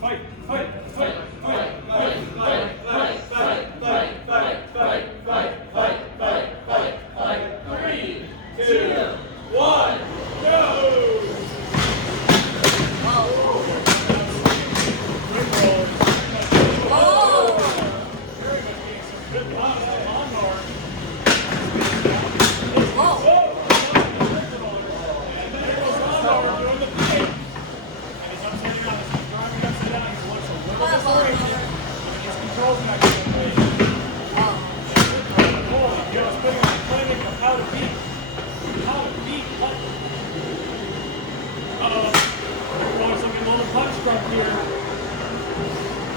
Fight, fight, fight, fight, fight, fight, fight, fight, fight, fight, fight, fight, fight, fight, fight, fight. 3, 2, 1, go!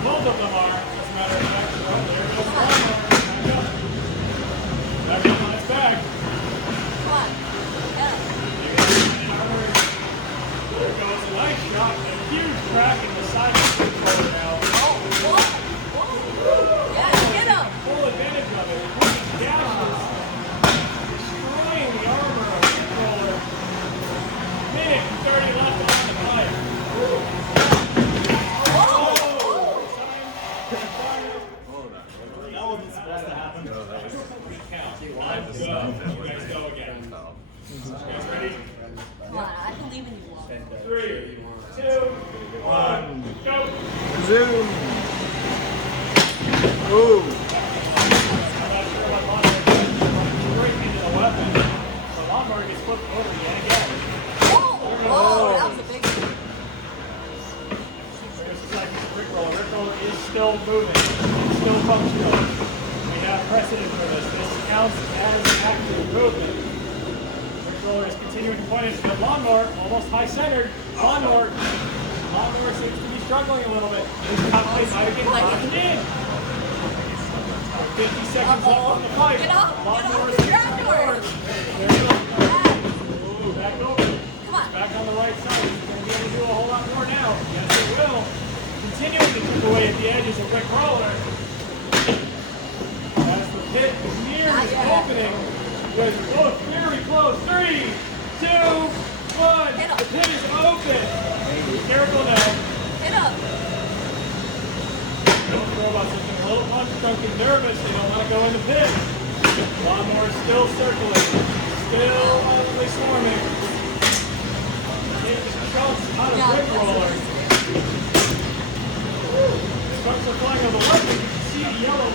Both of them are, as a matter of fact. Oh, there goes Lawnmower. Back up on his back. Come on. Yeah. There goes a nice shot. A huge crack in the side of the controller now. Oh, whoa. Whoa. Yeah, get him. Full advantage of it. Gashes. Destroying the armor of the controller. Minute 30 left on the fight. That wasn't supposed to happen. No, that was I just stopped it. You guys go again. You guys ready? Come on, I believe in you all. 3, 2, 1, go! Zoom! Ooh! I'm not sure what Lawnmower does. Break into the weapon. The Lawnmower gets flipped over yet again. Whoa, that was a big one. This is like Rickroller. Rickroller is still moving. It's still functional. We have precedent for this. This counts as active movement. Rickroller is continuing to point into the Lawnmower, almost high-centered. Lawnmower seems to be struggling a little bit. This top plate might have been locked in. 50 seconds left on the fight. Get up, Lawnmower get afterwards. There it goes. Ooh, back over. Come on. Back on the right side. He's going to be able to do a whole lot more now. Yes, it will. Continuing to chip away at the edges of Rickroller. As the pit is near its opening. You guys are both very close. 3, 2, 1. The pit is open. Be careful now. Get up. Don't throw about something a little punch-drunk and nervous. They don't want to go in the pit. Lawnmower is still circulating. Still utterly swarming. Taking chunks out of Rickroller. Sparks are flying over the weapon. You can see the yellow